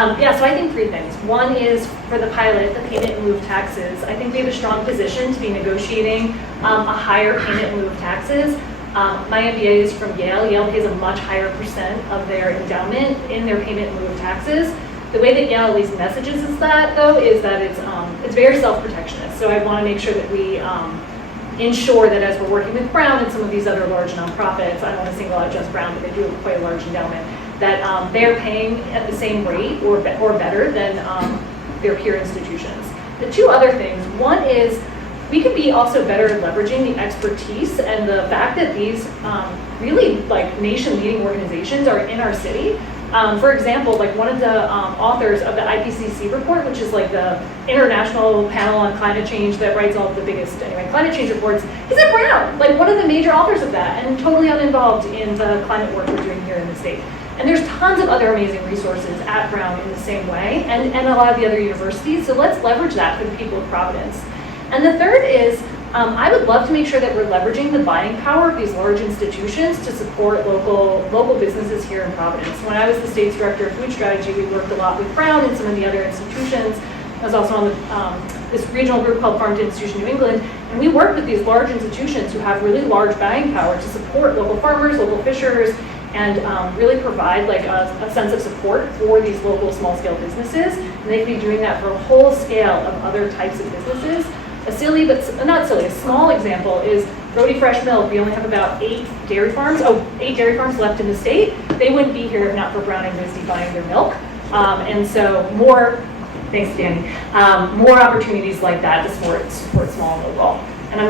Yeah, so I think three things. One is for the pilot, the payment in lieu of taxes. I think we have a strong position to be negotiating a higher payment in lieu of taxes. My MBA is from Yale. Yale pays a much higher percent of their endowment in their payment in lieu of taxes. The way that Yale at least messages is that, though, is that it's very self-protectionist. So I want to make sure that we ensure that as we're working with Brown and some of these other large nonprofits, I don't want to single out just Brown, but they do have quite a large endowment, that they're paying at the same rate or better than their peer institutions. The two other things, one is we could be also better at leveraging the expertise and the fact that these really like nation-leading organizations are in our city. For example, like one of the authors of the IPCC report, which is like the International Panel on Climate Change that writes all of the biggest climate change reports, he's at Brown, like one of the major authors of that, and totally uninvolved in the climate work we're doing here in the state. And there's tons of other amazing resources at Brown in the same way, and a lot of the other universities, so let's leverage that for the people of Providence. And the third is, I would love to make sure that we're leveraging the buying power of these large institutions to support local businesses here in Providence. When I was the state's director of food strategy, we worked a lot with Brown and some of the other institutions. I was also on this regional group called Farm to Institution New England, and we worked with these large institutions who have really large buying power to support local farmers, local fishers, and really provide like a sense of support for these local small-scale businesses. And they could be doing that for a whole scale of other types of businesses. A silly, but not silly, a small example is Frozy Fresh Milk. We only have about 8 dairy farms left in the state. They wouldn't be here if not for Brown and Wisty buying their milk. And so thanks Danny, more opportunities like that to support small and local.